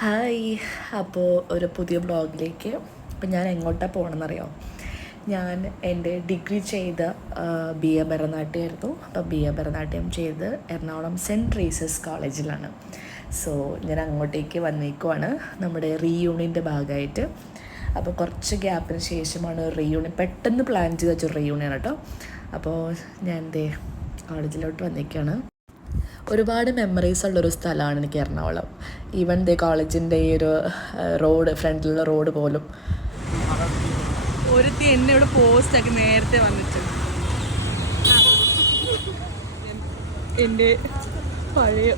Hi. അപ്പോൾ ഒരു പുതിയ ബ്ലോഗിലേക്ക് ഇപ്പം ഞാൻ എങ്ങോട്ടാണ് പോകണമെന്നറിയാമോ? ഞാൻ എൻ്റെ ഡിഗ്രി ചെയ്ത BA ഭരതനാട്യമായിരുന്നു. അപ്പോൾ BA ഭരതനാട്യം ചെയ്ത് എറണാകുളം സെൻറ്റ് ട്രീസസ് കോളേജിലാണ്. സോ ഞാൻ അങ്ങോട്ടേക്ക് വന്നേക്കുവാണ് നമ്മുടെ റീയൂണിയൻ്റെ ഭാഗമായിട്ട്. അപ്പോൾ കുറച്ച് ഗ്യാപ്പിന് ശേഷമാണ് റീയൂണിയൻ, പെട്ടെന്ന് പ്ലാൻ ചെയ്ത് വെച്ചൊരു റീയൂണിയൻ കേട്ടോ. അപ്പോൾ ഞാൻ കോളേജിലോട്ട് വന്നേക്കാണ്. ഒരുപാട് മെമ്മറീസ് ഉള്ളൊരു സ്ഥലമാണ് എനിക്ക് എറണാകുളം. ഈവൻ കോളേജിൻ്റെ ഈ ഒരു റോഡ്, ഫ്രണ്ടിലുള്ള റോഡ് പോലും. ഒരുത്തി എന്നെ ഇവിടെ പോസ്റ്റാക്കി നേരത്തെ വന്നിട്ട് എൻ്റെ പഴയ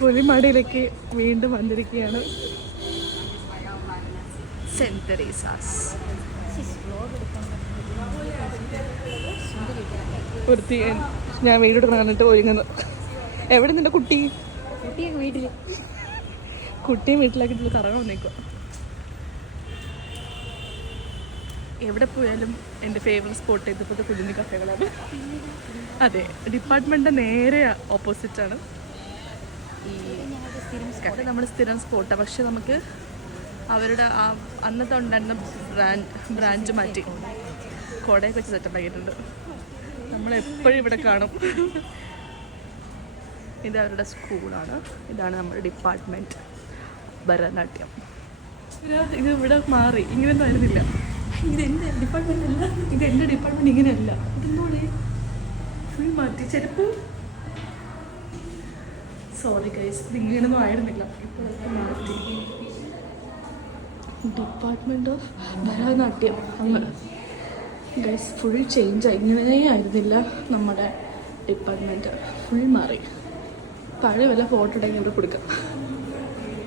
പുലിമടയിലേക്ക് വീണ്ടും വന്നിരിക്കുകയാണ്. Saint Teresa's. ഒരുത്തി ഞാൻ വീട് എടുക്കണം കണ്ടിട്ട് ഒരുങ്ങുന്നു. എവിടെ നിന്റെ കുട്ടിയെ വീട്ടിലാക്കിയിട്ട് കറങ്ങാൻ വന്നേക്കുക. എവിടെ പോയാലും എൻ്റെ ഫേവറേറ്റ് സ്പോട്ട് ഇതുപോലത്തെ കുഞ്ഞു കഫേകളാണ്. അതെ, ഡിപ്പാർട്ട്മെൻറ്റിൻ്റെ നേരെ ഓപ്പോസിറ്റാണ് ഈ നമ്മൾ സ്ഥിരം സ്പോട്ടാണ്. പക്ഷെ നമുക്ക് അവരുടെ ആ അന്നത്തെ ഉണ്ടായിരുന്ന ബ്രാഞ്ച് മാറ്റി കോടയൊക്കെ വെച്ച് സെറ്റപ്പ് ആക്കിയിട്ടുണ്ട്. നമ്മളെപ്പോഴും ഇവിടെ കാണും. ഇത് അവരുടെ സ്കൂളാണ്. ഇതാണ് നമ്മുടെ ഡിപ്പാർട്ട്മെൻറ്റ് ഭരതനാട്യം. ഇത് ഇവിടെ മാറി, ഇങ്ങനെയൊന്നും ആയിരുന്നില്ല. ഇതെൻ്റെ ഡിപ്പാർട്ട്മെൻ്റ് അല്ല, ഇതെൻ്റെ ഡിപ്പാർട്ട്മെൻറ്റ് ഇങ്ങനെയല്ല. ഇതെന്നോടെ ഫുൾ മാറ്റി. ചെരുപ്പ് സോറി ഗൈസ്, ഇത് ഇങ്ങനെയൊന്നും ആയിരുന്നില്ല. ഇപ്പോഴൊക്കെ മാറ്റി. ഡിപ്പാർട്ട്മെൻറ്റ് ഓഫ് ഭരതനാട്യം അങ്ങനെ ഗൈസ് ഫുൾ ചേഞ്ചായി. ഇങ്ങനെ ആയിരുന്നില്ല നമ്മുടെ ഡിപ്പാർട്ട്മെൻറ്റ്, ഫുൾ മാറി. പഴയ വല്ല ഫോട്ടോ ഉണ്ടെങ്കിൽ ഇവിടെ കൊടുക്കാം.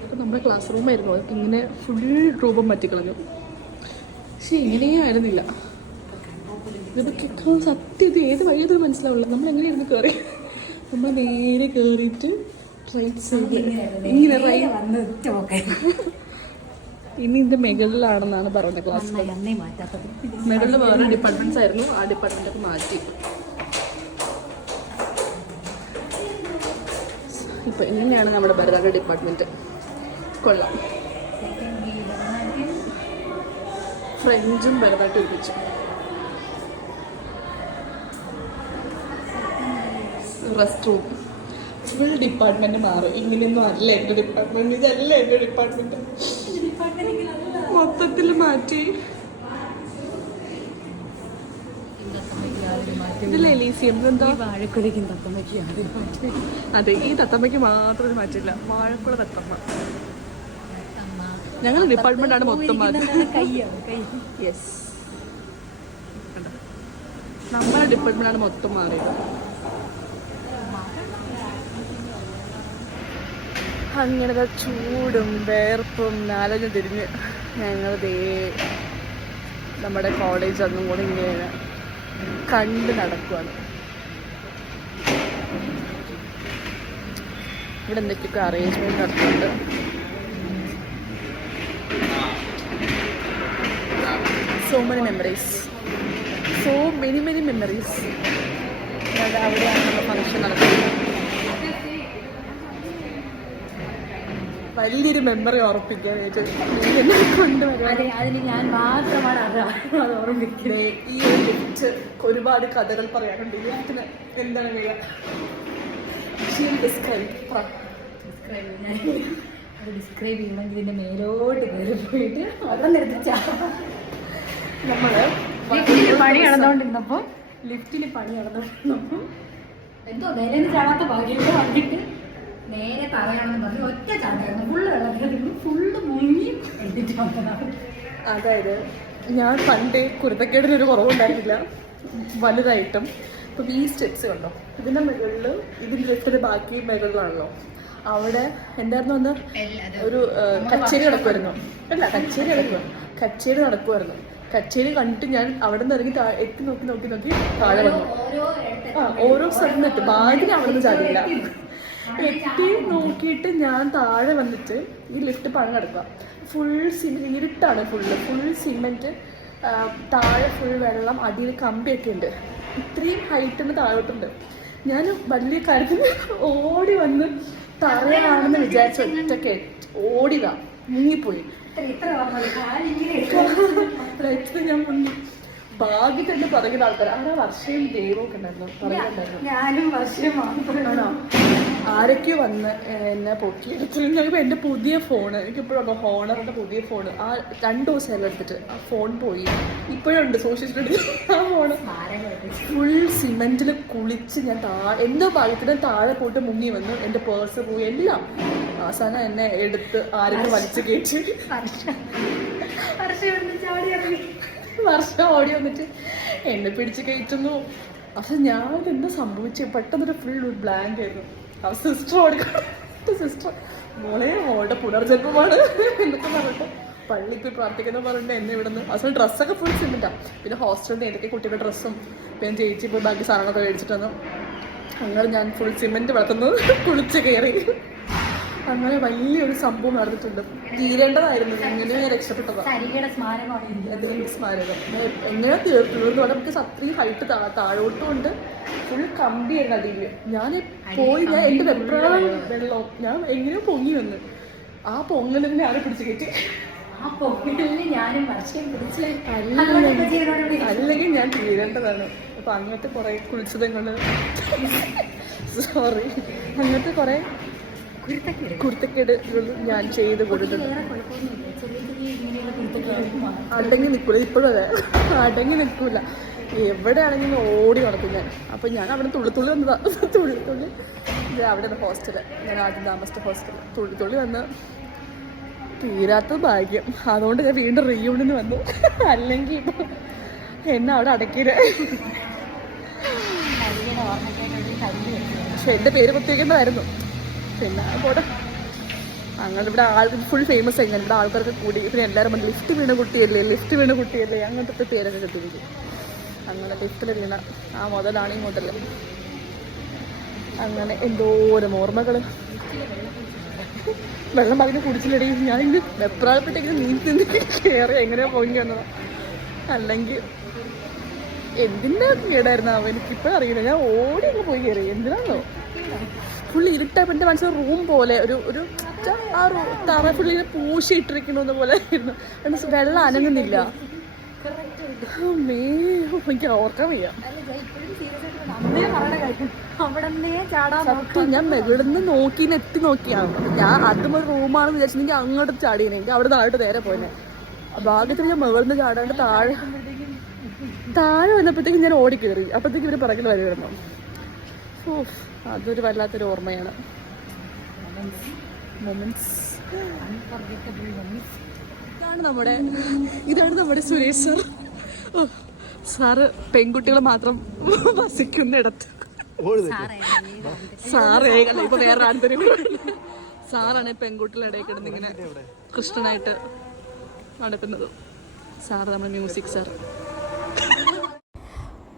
അപ്പോൾ നമ്മുടെ ക്ലാസ് റൂമായിരുന്നു, അതൊക്കെ ഇങ്ങനെ ഫുൾ രൂപം മാറ്റിക്കളഞ്ഞു. പക്ഷെ ഇങ്ങനെയേ ആയിരുന്നില്ല. ഇതൊക്കെ സത്യം ഇത് ഏത് വഴിയത് മനസ്സിലാവില്ല. നമ്മൾ എങ്ങനെയായിരുന്നു കയറി? നമ്മൾ നേരെ കയറിയിട്ട് റൈറ്റ് സൈഡ് ഇങ്ങനെ ഇനി ഇത് മെഗളിലാണെന്നാണ് പറയുന്നത്. ക്ലാസ് മെഗളിൽ വേറെ ഡിപ്പാർട്ട്മെന്റ്സ് ആയിരുന്നു, ആ ഡിപ്പാർട്ട്മെന്റ് മാറ്റി. ഇപ്പൊ ഇങ്ങനെയാണ് നമ്മുടെ ഭരതനാട്യ ഡിപ്പാർട്ട്മെന്റ്. കൊള്ളാം. ഫ്രഞ്ചും ഭരതനാട്യം ഒരുമിച്ചു. റെസ്റ്റ് റൂം ഫുൾ ഡിപ്പാർട്ട്മെന്റ് മാറും. ഇങ്ങനെയൊന്നും അല്ല എൻ്റെ ഡിപ്പാർട്ട്മെന്റ്, ഇതല്ല എൻ്റെ ഡിപ്പാർട്ട്മെന്റ്. മൊത്തത്തിൽ മാറ്റി. ഇതിൽ എലീസിയം എന്താ വാഴക്കുലയ്ക്കും തത്തമ്മയ്ക്ക്. അതെ, ഈ തത്തമ്മയ്ക്ക് മാത്രം മാറ്റില്ല. വാഴക്കുല തത്തമ്മ. ഞങ്ങൾ ഡിപ്പാർട്ട്മെന്റ് ആണ് മൊത്തം മാറ്റി. യെസ്, നമ്മുടെ ഡിപ്പാർട്ട്മെന്റ് ആണ് മൊത്തം മാറിയത്. അങ്ങനത്തെ ചൂടും വേർപ്പും നാലഞ്ഞ് തിരിഞ്ഞ് ഞങ്ങൾ നമ്മുടെ കോളേജ് ഒന്നും കൂടെ ഇങ്ങനെ കണ്ട് നടക്കുവാണ്. ഇവിടെ എന്തൊക്കെയൊക്കെ അറേഞ്ച്മെന്റ് നടത്തുന്നുണ്ട്. So many memories, so many memories. അവിടെയാണ് നമ്മുടെ ഫംഗ്ഷൻ നടക്കുന്നത്. വലിയൊരു മെമ്മറി ഓർപ്പിക്കാൻ അതിന് ഞാൻ മാത്രമാണ് അത് ഓർമ്മിക്കുന്നത്. ഈ ഒരു ലിഫ്റ്റ് ഒരുപാട് കഥകൾ പറയാനുണ്ട്. ഈ ലിഫ്റ്റിന് എന്താണ് ഡിസ്ക്രൈബ് ചെയ്യണമെങ്കിൽ ഇതിന്റെ മേലോട്ട് കയറി പോയിട്ട് അവിടെ നിർത്തിച്ച നമ്മള് പണി നടന്നുകൊണ്ടിരുന്നപ്പോ എന്തോ നേരെ ചാടാത്ത ഭാഗ്യം വന്നിട്ട് നേരെ പറയാണെന്ന് പറഞ്ഞു ഒറ്റ ചാട്ടായിരുന്നു. ഫുള്ള് വെള്ളത്തിൽ ഫുള്ള് മുങ്ങി എടുത്തിട്ട് വന്നതാണ്. അതായത് ഞാൻ പണ്ട് കുരുത്തക്കേടിനൊരു കുറവുണ്ടായിരുന്നില്ല വലുതായിട്ടും. ഇപ്പം ഈ സ്റ്റെപ്സ് കണ്ടോ, ഇതിൻ്റെ മുകളിൽ ഇതിൻ്റെ ലിഫ്റ്റിൻ്റെ ബാക്കി മുകളിലാണല്ലോ. അവിടെ എന്തായിരുന്നു ഒന്ന് ഒരു കച്ചേരി നടക്കുമായിരുന്നു. അല്ല, കച്ചേരി നടക്കുമായിരുന്നു. കച്ചേരി കണ്ടിട്ട് ഞാൻ അവിടെ നിന്ന് ഇറങ്ങി എത്തി നോക്കി താഴെ വന്നു. ഓരോ സ്ഥലത്ത് നിന്നിട്ട് ഭാഗ്യം അവിടെ നിന്ന് ചാടില്ല. എത്തി നോക്കിയിട്ട് ഞാൻ താഴെ വന്നിട്ട് ഈ ലിഫ്റ്റ് പണി നടക്കുക. ഫുൾ ഇരുട്ടാണ്, ഫുൾ സിമെന്റ്. താഴെ ഫുൾ വെള്ളം, അടിയിൽ കമ്പിയൊക്കെ ഉണ്ട്. ഇത്രയും ഹൈറ്റിന് താഴോട്ടുണ്ട്. ഞാൻ വലിയ കാര്യത്തിൽ ഓടി വന്ന് തറയാണെന്ന് വിചാരിച്ച ഒറ്റ ഓടിക മുങ്ങിപ്പോയി. ഞാൻ മുങ്ങി. ഭാഗ്യത്തിന്റെ പറയുന്ന ആൾക്കാർ ആരാ വർഷയും ദൈവമൊക്കെ ഉണ്ടായിരുന്നു പറയുന്നുണ്ടായിരുന്നു. ഞാനും വർഷം ആണോ ആരൊക്കെയോ വന്ന് എന്നെ പൊക്കിയെടുത്തിട്ടുണ്ടെങ്കിൽ എന്റെ പുതിയ ഫോണ് എനിക്കിപ്പോഴും ഹോണറിന്റെ പുതിയ ഫോണ് ആ 2 ദിവസം എടുത്തിട്ട് ആ ഫോൺ പോയി. ഇപ്പോഴും ഉണ്ട് സൂക്ഷിച്ചിട്ടുണ്ട് ആ ഫോണ്. ഫുൾ സിമെന്റിൽ കുളിച്ച് ഞാൻ എന്തോ ഭാഗ്യത്തിന് താഴെ പോയിട്ട് മുങ്ങി വന്നു. എന്റെ പേഴ്സ് പോയി എല്ലാം. അവസാനം എന്നെ എടുത്ത് ആരെങ്കിലും വലിച്ചു കയറ്റി വർഷം ഓടി വന്നിട്ട് എന്നെ പിടിച്ച് കയറ്റുന്നു. പക്ഷെ ഞാൻ എന്താ സംഭവിച്ചു പെട്ടെന്നൊരു ഫുൾ ബ്ലാങ്ക് ആയിരുന്നു. ആ സിസ്റ്റർ ഓടിക്കൊണ്ട് സിസ്റ്റർ മോളെ മോളുടെ പുനർജന്മമാണ് എന്നൊക്കെ പറഞ്ഞിട്ട് പള്ളിയിൽ പോയി പ്രാർത്ഥിക്കുന്ന പറഞ്ഞിട്ട് എന്നെ ഇവിടെ നിന്ന് അവസാനം ഡ്രസ്സൊക്കെ ഫുൾ സിമെന്റാ. പിന്നെ ഹോസ്റ്റലിൽ നിന്ന് ഏതൊക്കെ കുട്ടികളുടെ ഡ്രസ്സും പിന്നെ ചേച്ചി പോയി ബാക്കി സാധനങ്ങളൊക്കെ മേടിച്ചിട്ട് വന്നു. അങ്ങനെ ഞാൻ ഫുൾ സിമെന്റ് വളർത്തുന്നത് കുളിച്ച് കയറി. അങ്ങനെ വലിയൊരു സംഭവം നടന്നിട്ടുണ്ട്. തീരേണ്ടതായിരുന്നു. എങ്ങനെയോ ഞാൻ രക്ഷപ്പെട്ടതാ. സ്മാരകം എങ്ങനെ തീർത്തുള്ളൂ നമുക്ക് അത്രയും ഹൈറ്റ് താഴോട്ടും ഉണ്ട്. ഫുൾ കമ്പിയായിരുന്നു അടിയിൽ. ഞാൻ പോയി ഞാൻ എന്റെ വെപ്രാളം വെള്ളം ഞാൻ എങ്ങനെയോ പൊങ്ങി വന്ന് ആ പൊങ്ങലിൽ ഞാനെ പിടിച്ച് കയറ്റി. അല്ലെങ്കിൽ ഞാൻ തീരേണ്ടതാണ്. അപ്പൊ അങ്ങനത്തെ കുറെ കുളിച്ചതും കൊണ്ട് സോറി അങ്ങനത്തെ കുറെ കുരുത്തക്കേട് ഞാൻ ചെയ്ത് കൊടുത്തിട്ടുണ്ട്. അടങ്ങി നിൽക്കൂല. ഇപ്പോഴും അതെ അടങ്ങി നിൽക്കൂല. എവിടെയാണെങ്കിലും ഓടി നടക്കും ഞാൻ. അപ്പൊ ഞാൻ അവിടെ തുള്ളിത്തുള്ളി വന്നതാ. തുള്ളിത്തുള്ളി അവിടെ ഹോസ്റ്റല് ഞാൻ ആദ്യം താമസിച്ച ഹോസ്റ്റല്. തുള്ളിത്തുള്ളി വന്ന് തീരാത്ത ഭാഗ്യം. അതുകൊണ്ട് ഞാൻ വീണ്ടും റീയൂണിന് വന്നു. അല്ലെങ്കിൽ ഇപ്പൊ എന്നെ അവിടെ അടക്കിയില്ല. പക്ഷെ എന്റെ പേര് കുത്തിവെക്കേണ്ടതായിരുന്നു. പിന്നെ പോട്ടെ. അങ്ങനെ ഇവിടെ ഫുൾ ഫേമസ് ആയി. ഇവിടെ ആൾക്കാർക്ക് കൂടി പിന്നെ എല്ലാവരും പറഞ്ഞു ലിഫ്റ്റ് വീണ കുട്ടിയല്ലേ അങ്ങനത്തെ പേരൊക്കെ കിട്ടിയിരിക്കും. അങ്ങനെ ലിഫ്റ്റിൽ വീണ ആ മുതലാണ് ഈ മുതൽ. അങ്ങനെ എന്തോരം ഓർമ്മകൾ. വെള്ളം പകുതി കുടിച്ചില്ലടി. ഞാൻ ഇന്ന് വെപ്രാളപ്പെട്ടെങ്കിലും നീന്തി കയറി എങ്ങനെയാ പൊങ്ങി വന്നതാ. അല്ലെങ്കിൽ എന്തിൻ്റെ കേടായിരുന്നു എനിക്കിപ്പോഴും അറിയില്ല. ഞാൻ ഓടി അങ്ങ് പോയി കയറി. എന്തിനാണോ ഫുൾ ഇരുട്ടായപ്പോൾ എൻ്റെ മനസ്സിൽ റൂം പോലെ ഒരു ആ തറ ഫുള്ളി പൂശി ഇട്ടിരിക്കണമെന്ന പോലെ ആയിരുന്നു. വെള്ളം അനങ്ങുന്നില്ല. എനിക്ക് ഓർക്കാൻ വയ്യ. സത്യം ഞാൻ ഇവിടുന്ന് എത്തി നോക്കിയാണ്. ഞാൻ അതും ഒരു റൂമാണെന്ന് വിചാരിച്ചെങ്കിൽ അങ്ങോട്ട് ചാടിയനെ. എനിക്ക് അവിടെ താഴോട്ട് നേരെ പോയനെ. ഭാഗ്യത്തിന് ഞാൻ മുകളിൽ നിന്ന് ചാടാണ്ട് താഴെ വന്നപ്പോഴത്തേക്കും ഞാൻ ഓടിക്കയറി. അപ്പോഴത്തേക്കും ഇവര് പിറകിൽ വരുമായിരുന്നു. അതൊരു വല്ലാത്തൊരു ഓർമ്മയാണ്. ഇതാണ് നമ്മുടെ സുരേഷ് സാർ. സാറ് പെൺകുട്ടികൾ മാത്രം വസിക്കുന്നിടത്ത് സാറേകല്ല ഇപ്പൊ വേറെ ആൾക്കാരും സാറാണ് പെൺകുട്ടികളുടെ ഇടയിൽ കിടന്ന് ഇങ്ങനെ കൃഷ്ണനായിട്ട് നടക്കുന്നത്. സാറ് നമ്മുടെ മ്യൂസിക് സാർ.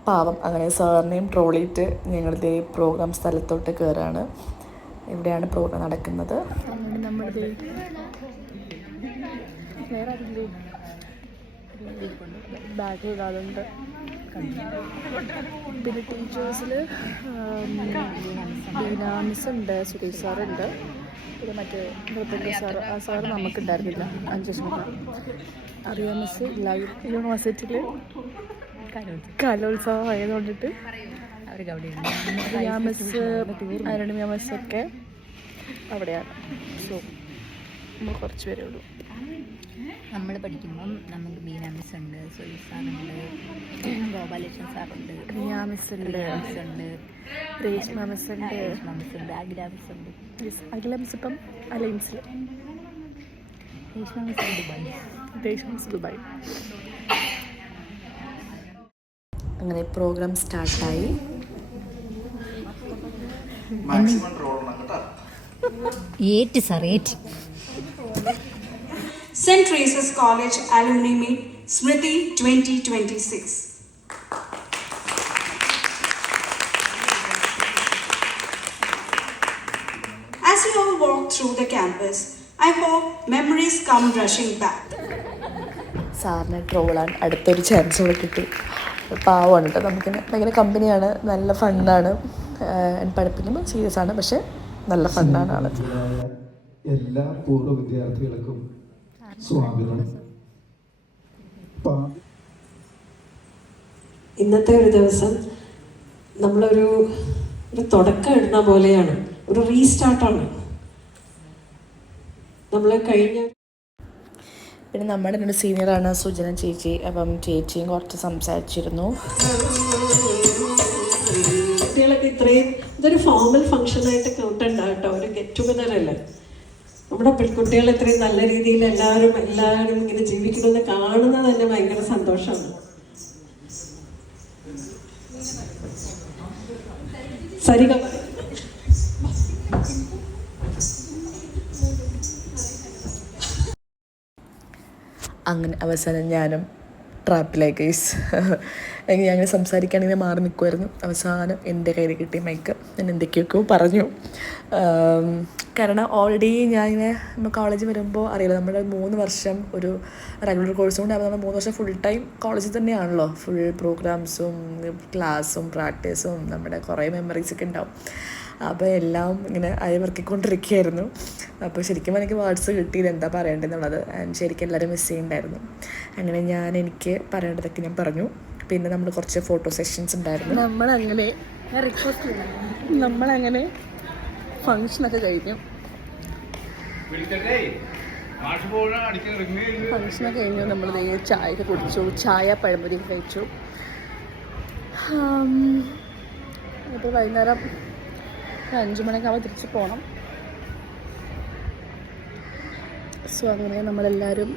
പാവം. അങ്ങനെ സാറിനെയും ട്രോളിയിട്ട് ഞങ്ങളുടെ പ്രോഗ്രാം സ്ഥലത്തോട്ട് കയറാണ്. ഇവിടെയാണ് പ്രോഗ്രാം നടക്കുന്നത്. ബാഗ് കാണുന്നുണ്ട്. പിന്നെ ടീച്ചേഴ്സിൽ ബീന മിസ് ഉണ്ട്, സുരേഷ് സാറുണ്ട്, പിന്നെ മറ്റേ നൃത്തജ്ഞ സാറ്. ആ സാറ് നമുക്കുണ്ടായിരുന്നില്ല 5 വർഷം മുമ്പ്. അറിയാം മിസ് ലൈവ് യൂണിവേഴ്സിറ്റിയിൽ കലോത്സവം ആയതുകൊണ്ടിട്ട് റിയ മിസ് അരുണിമ മിസ്സൊക്കെ അവിടെയാണ്. സോ നമ്മൾ കുറച്ച് പേരേ ഉള്ളൂ. നമ്മൾ പഠിക്കുമ്പം നമുക്ക് ബീന മിസ് ഉണ്ട്, സുരേഷ് സാറുണ്ട്, ഗോപാലകൃഷ്ണൻ സാറുണ്ട്, റിയ മിസ് ഉണ്ട്, രേഷ്മ മിസ് ഉണ്ട്, അഖില മിസ് ഉണ്ട്. അഖില മിസ് ഇപ്പം അലയൻസിൽ, രേഷ്മ മിസ് ദുബായ്. അങ്ങനെ പ്രോഗ്രാം സ്റ്റാർട്ടായി. ഏറ്റ് സാർ ഏറ്റ്. St. Teresa's College Alumni Meet Smriti 2026. As you all walk through the campus, I hope memories come rushing back. സാറിനെ ട്രോളാൻ അടുത്തൊരു ചാൻസ് കൂടെ കിട്ടി. പാവമാണ് കേട്ടോ. നമുക്കിങ്ങനെ ഭയങ്കര കമ്പനിയാണ്, നല്ല ഫണ്ണാണ്. പഠിപ്പിക്കുമ്പോൾ സീരിയസ് ആണ്, പക്ഷേ നല്ല ഫണ്ണാണ് ആള്. എല്ലാ പൂർവ്വ വിദ്യാർത്ഥികൾക്കും സ്വാഗതം. ഇന്നത്തെ ഒരു ദിവസം നമ്മളൊരു തുടക്കം ഇടുന്ന പോലെയാണ്, ഒരു റീസ്റ്റാർട്ടാണ്. നമ്മൾ കഴിഞ്ഞ പിന്നെ നമ്മുടെ ഒരു സീനിയറാണ് സുജന ചേച്ചി. അപ്പം ചേച്ചിയും കുറച്ച് സംസാരിച്ചിരുന്നു. കുട്ടികളൊക്കെ ഇത്രയും ഇതൊരു ഫോർമൽ ഫംഗ്ഷനായിട്ട് കൗണ്ടണ്ട കേട്ടോ, ഒരു ഗെറ്റ് ടുഗദർ അല്ലേ. നമ്മുടെ പെൺകുട്ടികൾ ഇത്രയും നല്ല രീതിയിൽ എല്ലാവരും ഇങ്ങനെ ജീവിക്കണമെന്ന് കാണുന്നത് തന്നെ ഭയങ്കര സന്തോഷമാണ്. സരിക അങ്ങനെ അവസാനം ഞാനും ട്രാപ്പിലായി ഗൈസ്. ഞാൻ അങ്ങനെ സംസാരിക്കുകയാണെങ്കിൽ മാറി നിൽക്കുമായിരുന്നു. അവസാനം എൻ്റെ കയ്യിൽ കിട്ടിയ മൈക്ക് ഞാൻ എന്തൊക്കെയൊക്കെയോ പറഞ്ഞു. കാരണം ഓൾറെഡി ഞാനിങ്ങനെ കോളേജിൽ വരുമ്പോൾ അറിയില്ല, നമ്മുടെ 3 വർഷം ഒരു റെഗുലർ കോഴ്സും കൊണ്ട് നമ്മൾ 3 വർഷം ഫുൾ ടൈം കോളേജിൽ തന്നെയാണല്ലോ. ഫുൾ പ്രോഗ്രാംസും ക്ലാസ്സും പ്രാക്ടീസും നമ്മുടെ കുറേ മെമ്മറീസൊക്കെ ഉണ്ടാവും. അപ്പോൾ എല്ലാം ഇങ്ങനെ അയവർക്കിക്കൊണ്ടിരിക്കുകയായിരുന്നു. അപ്പോൾ ശരിക്കും എനിക്ക് വേർഡ്സ് കിട്ടിയത് എന്താ പറയേണ്ടതെന്നുള്ളത്. ശരിക്കും എല്ലാവരും മിസ് ചെയ്യുന്നുണ്ടായിരുന്നു. അങ്ങനെ എനിക്ക് പറയേണ്ടതൊക്കെ ഞാൻ പറഞ്ഞു. പിന്നെ നമ്മൾ കുറച്ച് ഫോട്ടോ സെഷൻസ് ഉണ്ടായിരുന്നു. നമ്മളങ്ങനെ ഫങ്ഷനൊക്കെ കഴിഞ്ഞു. ഫങ്ഷനൊക്കെ കഴിഞ്ഞു. നമ്മൾ ചായയൊക്കെ കുടിച്ചു, ചായ പഴംപൊരിയൊക്കെ കഴിച്ചു. ഇപ്പോൾ വൈകുന്നേരം 5 മണിയൊക്കെ ആവുമ്പോൾ തിരിച്ച് പോകണം. സോ അങ്ങനെ നമ്മളെല്ലാവരും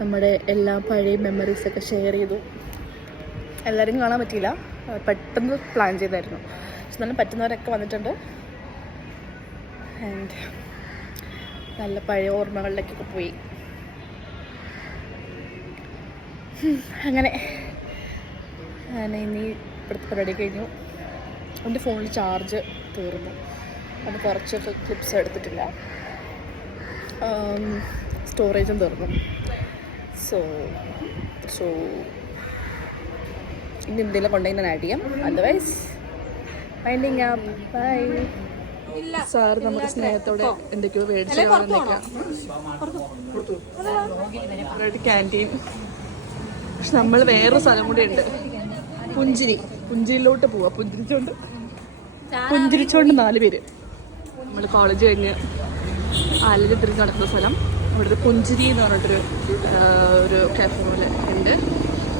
നമ്മുടെ എല്ലാ പഴയ മെമ്മറീസൊക്കെ ഷെയർ ചെയ്തു. എല്ലാവരും കാണാൻ പറ്റിയില്ല, പെട്ടെന്ന് പ്ലാൻ ചെയ്തായിരുന്നു. പക്ഷെ നല്ല പറ്റുന്നവരൊക്കെ വന്നിട്ടുണ്ട്. ആൻഡ് നല്ല പഴയ ഓർമ്മകളിലേക്കൊക്കെ പോയി. അങ്ങനെ ഇനി ഇവിടുത്തെ പരിപാടി കഴിഞ്ഞു. എൻ്റെ ഫോണിൽ ചാർജ് തീർന്നു. അത് കുറച്ചൊക്കെ ക്ലിപ്സ് എടുത്തിട്ടില്ല. സ്റ്റോറേജും തീർന്നു. സോ ഇനി എന്തെങ്കിലും കൊണ്ടുപോയി ഞാൻ ആഡ് ചെയ്യാം. Otherwise winding up. Bye. Sir നമുക്ക് സ്നേഹത്തോടെ എന്തൊക്കെയോ മേടിച്ച് ക്യാൻറ്റീൻ. പക്ഷെ നമ്മൾ വേറൊരു സ്ഥലം കൂടി ഉണ്ട്, പുഞ്ചിരിയിലോട്ട് പോവാം. പുഞ്ചിരിച്ചോണ്ട് 4 പേര് നമ്മൾ കോളേജ് കഴിഞ്ഞ് ആലയിൽ തിരിഞ്ഞ് നടക്കുന്ന സ്ഥലം. അവിടെ ഒരു പുഞ്ചിരി എന്ന് പറഞ്ഞിട്ടൊരു ഒരു കാഫെ പോലെ ഉണ്ട്.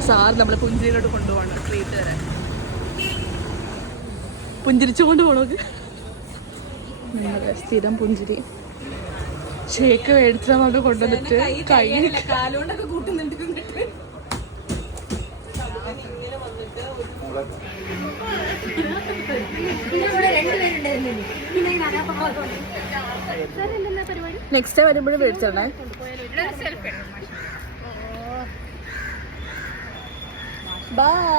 സാർ നമ്മൾ പുഞ്ചിരിയിലോട്ട് കൊണ്ടുപോകണം ട്രീറ്റ് തരാൻ. പുഞ്ചിരിച്ചുകൊണ്ട് പോകണമെങ്കിൽ സ്ഥിരം പുഞ്ചിരി ഷേക്ക് മേടിച്ചാൽ നമ്മൾ കൊണ്ടുവന്നിട്ട് കൈ കാലുകൊണ്ടൊക്കെ കൂട്ടുന്നുണ്ട്. നെക്സ്റ്റ് ടൈം വരുമ്പോഴും മേടിച്ചോളേ. ബൈ.